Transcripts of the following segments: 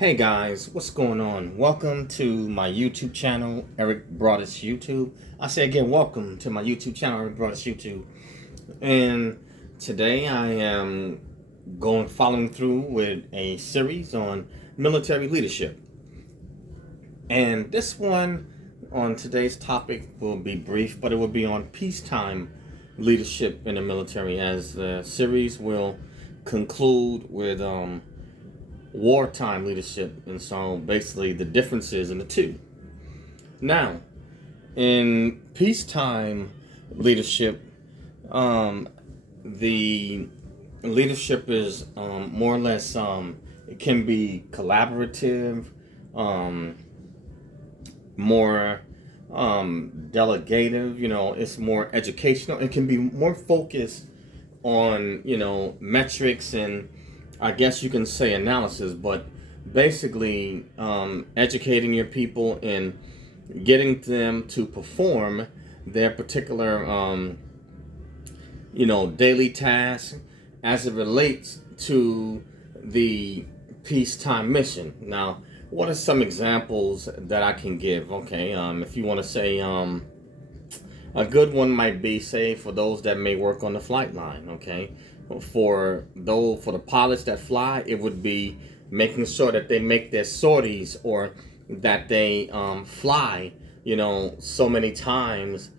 Hey guys, what's going on? Welcome to my YouTube channel, Eric Broadus YouTube. I say again, welcome to my YouTube channel, Eric Broadus YouTube. And today I am following through with a series on military leadership. And this one on today's topic will be brief, but it will be on peacetime leadership in the military, as the series will conclude with wartime leadership, and so basically the differences in the two. Now, in peacetime leadership, the leadership is more or less it can be collaborative, more delegative. It's more educational. It can be more focused on metrics and, I guess you can say, analysis, but basically educating your people and getting them to perform their particular daily tasks as it relates to the peacetime mission. Now, what are some examples that I can give? Okay, if you want to say, a good one might be, say, for those that may work on the flight line. Okay, for the pilots that fly, it would be making sure that they make their sorties, or that they fly so many times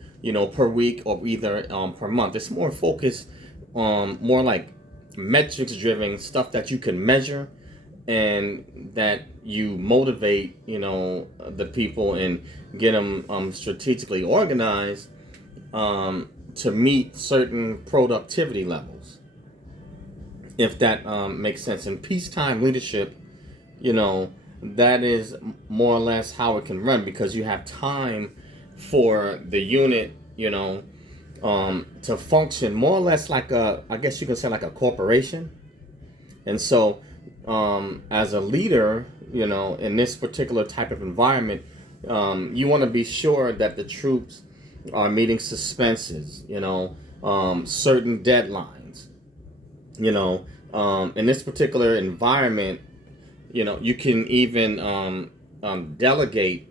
per week, or either per month. It's more focused on more like metrics driven stuff that you can measure, and that you motivate the people and get them strategically organized to meet certain productivity levels, if that makes sense. In peacetime leadership, that is more or less how it can run, because you have time for the unit to function more or less like I guess you can say, like a corporation. And so as a leader, in this particular type of environment, you want to be sure that the troops are meeting suspenses, certain deadlines. In this particular environment, you can even delegate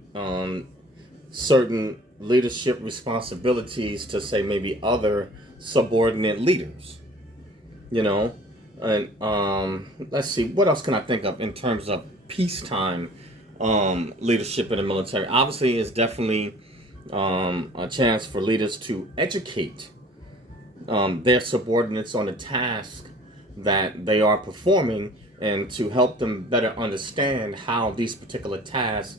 certain leadership responsibilities to, say, maybe other subordinate leaders. And let's see, what else can I think of in terms of peacetime leadership in the military? Obviously, it's definitely a chance for leaders to educate their subordinates on the task that they are performing, and to help them better understand how these particular tasks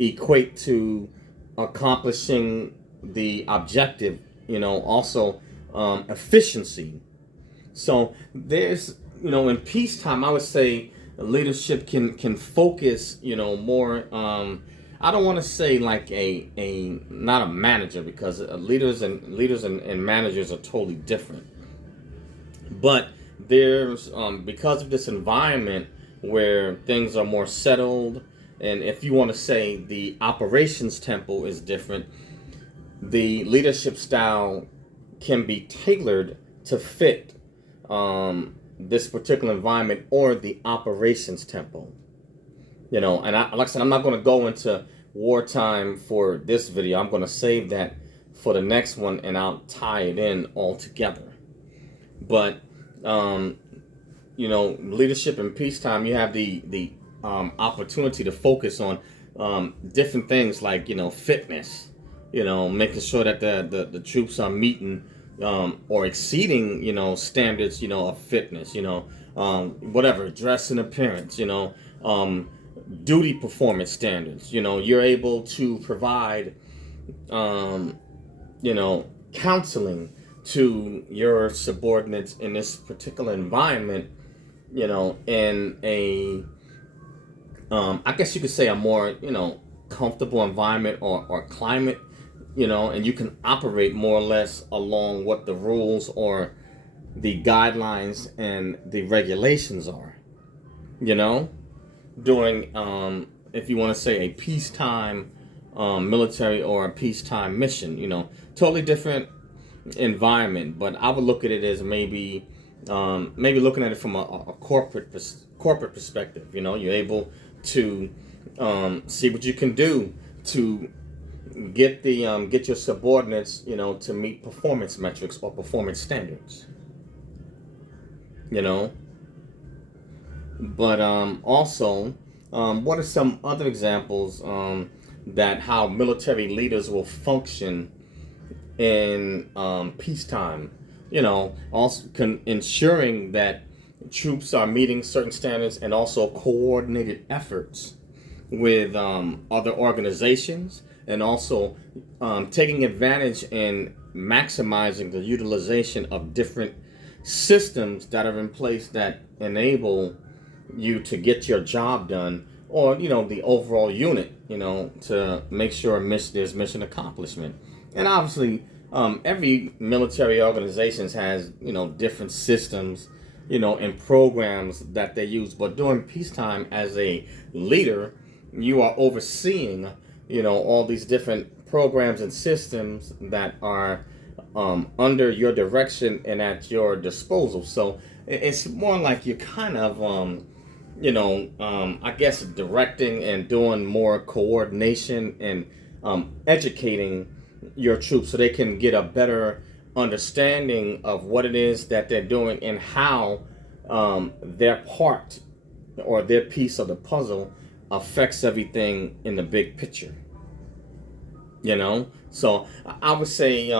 equate to accomplishing the objective. Also efficiency. So there's, in peacetime, I would say leadership can focus, more. I don't want to say like a not a manager, because leaders and managers are totally different. But there's because of this environment where things are more settled, and if you want to say the operations tempo is different, the leadership style can be tailored to fit this particular environment, or the operations tempo. And like I said, I'm not going to go into wartime for this video. I'm going to save that for the next one, and I'll tie it in all together. But leadership in peacetime, you have the opportunity to focus on different things like fitness. Making sure that the troops are meeting or exceeding standards of fitness. Whatever, dress and appearance. Duty performance standards. You're able to provide counseling to your subordinates in this particular environment, in a I guess you could say a more comfortable environment, or climate, and you can operate more or less along what the rules or the guidelines and the regulations are, during if you want to say a peacetime military or a peacetime mission. Totally different environment, but I would look at it as maybe looking at it from a corporate corporate perspective. You're able to see what you can do to get your subordinates, to meet performance metrics or performance standards. You know, but also, what are some other examples that how military leaders will function in peacetime? Also ensuring that troops are meeting certain standards, and also coordinated efforts with other organizations, and also taking advantage and maximizing the utilization of different systems that are in place that enable you to get your job done, or the overall unit, to make sure there's mission accomplishment. And obviously, every military organization has different systems, and programs that they use. But during peacetime, as a leader, you are overseeing all these different programs and systems that are under your direction and at your disposal. So it's more like you're kind of I guess directing and doing more coordination, and educating your troops so they can get a better understanding of what it is that they're doing, and how their part or their piece of the puzzle affects everything in the big picture. So I would say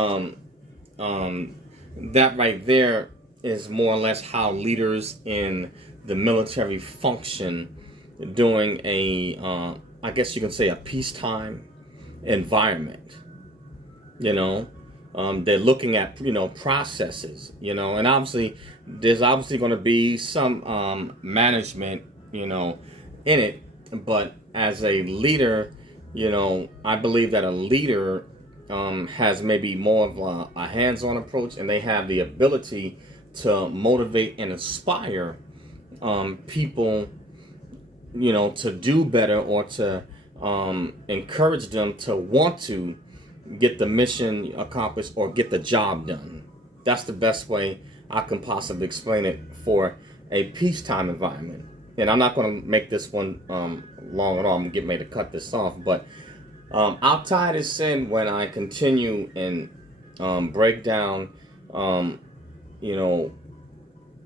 that right there is more or less how leaders in the military function during I guess you can say, a peacetime environment. They're looking at processes, and obviously there's obviously going to be some management, in it. But as a leader, I believe that a leader has maybe more of a hands-on approach, and they have the ability to motivate and inspire people, to do better, or to encourage them to want to get the mission accomplished or get the job done. That's the best way I can possibly explain it for a peacetime environment. And I'm not going to make this one long at all. I'm getting ready to cut this off. But I'll tie this in when I continue and break down,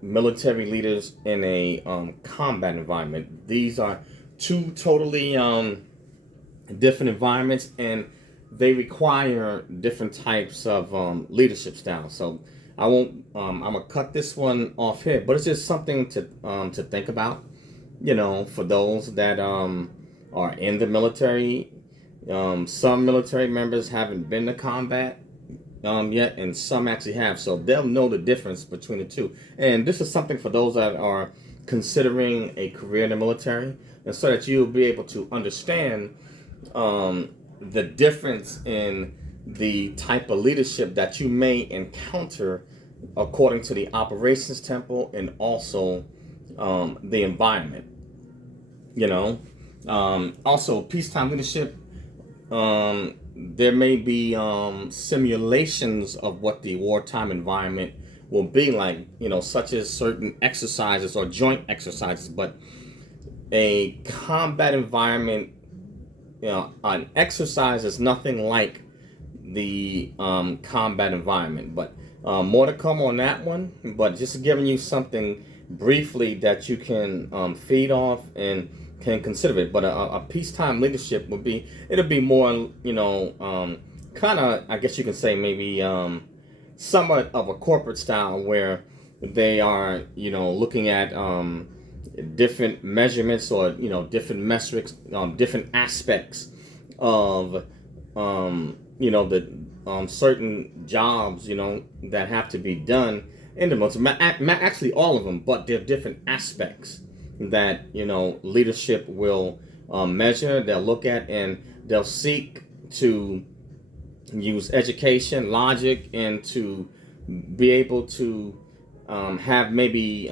military leaders in a combat environment. These are two totally different environments, and they require different types of leadership styles. So I won't. I'm gonna cut this one off here, but it's just something to think about. For those that are in the military. Some military members haven't been to combat yet, and some actually have, so they'll know the difference between the two. And this is something for those that are considering a career in the military, and so that you'll be able to understand the difference in the type of leadership that you may encounter according to the operations tempo, and also the environment. Also, peacetime leadership, there may be simulations of what the wartime environment will be like, such as certain exercises or joint exercises. But a combat environment, an exercise is nothing like the combat environment. But more to come on that one. But just giving you something briefly that you can feed off and can consider it. But a peacetime leadership it'll be more, kind of, I guess you can say, maybe somewhat of a corporate style, where they are, looking at different measurements, or different metrics, different aspects of the certain jobs that have to be done in the military. Actually, all of them, but they're different aspects that leadership will measure, they'll look at, and they'll seek to use education, logic, and to be able to have maybe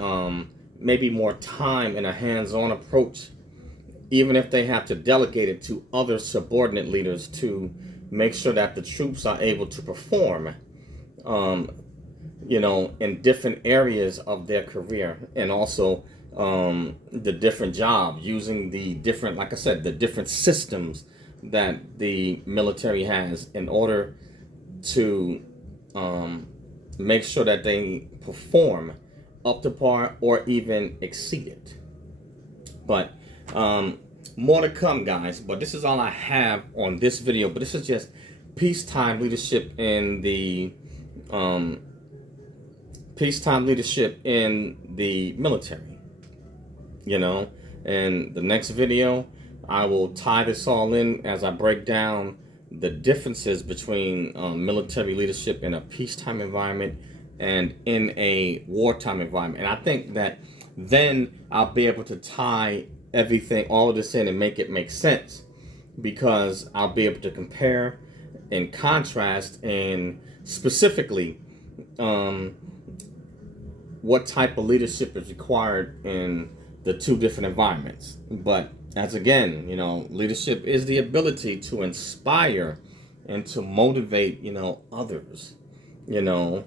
more time and a hands-on approach, even if they have to delegate it to other subordinate leaders, to make sure that the troops are able to perform in different areas of their career, and also the different jobs, using the different, like I said, the different systems that the military has in order to make sure that they perform up to par or even exceed it. But more to come, guys. But this is all I have on this video. But this is just peacetime leadership in the military. You know, and the next video, I will tie this all in as I break down the differences between military leadership in a peacetime environment and in a wartime environment. And I think that then I'll be able to tie everything, all of this in, and make it make sense, because I'll be able to compare and contrast, and specifically what type of leadership is required in the two different environments. But as again, leadership is the ability to inspire and to motivate, others, to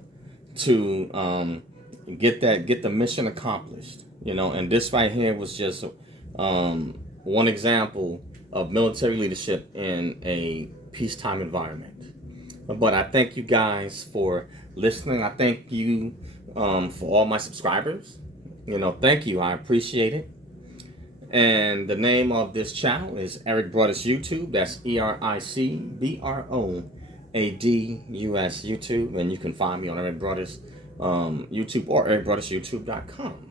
get the mission accomplished, and this right here was just one example of military leadership in a peacetime environment. But I thank you guys for listening. I thank you for all my subscribers. Thank you. I appreciate it. And the name of this channel is Eric Broadus YouTube. That's EricBroadus YouTube. And you can find me on Eric Broadus YouTube or ericbroadusyoutube.com.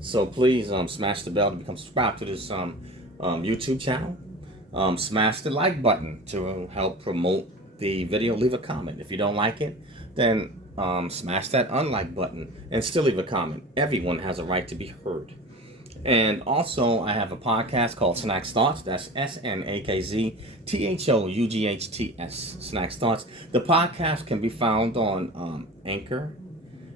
So please smash the bell to become subscribed to this YouTube channel. Smash the like button to help promote the video. Leave a comment. If you don't like it, then smash that unlike button and still leave a comment. Everyone has a right to be heard. And also, I have a podcast called Snacks Thoughts. That's SNAKZTHOUGHTS. Snacks Thoughts. The podcast can be found on Anchor,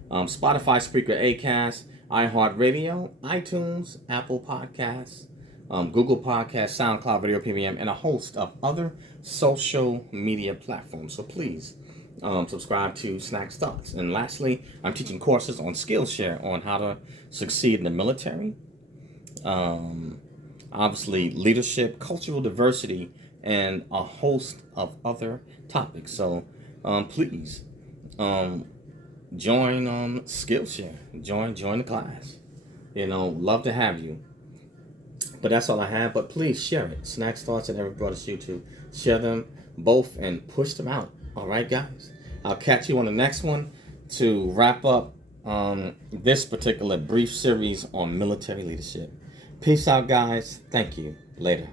Spotify, Spreaker, Acast, iHeartRadio, iTunes, Apple Podcasts, Google Podcasts, SoundCloud, Video PBM, and a host of other social media platforms. So please subscribe to Snacks Thoughts. And lastly, I'm teaching courses on Skillshare on how to succeed in the military. Obviously, leadership, cultural diversity, and a host of other topics. So please join Skillshare. Join the class. Love to have you. But that's all I have. But please share it. Snacks Thoughts and Eric Broadus YouTube. Share them both and push them out. All right, guys. I'll catch you on the next one to wrap up this particular brief series on military leadership. Peace out, guys. Thank you. Later.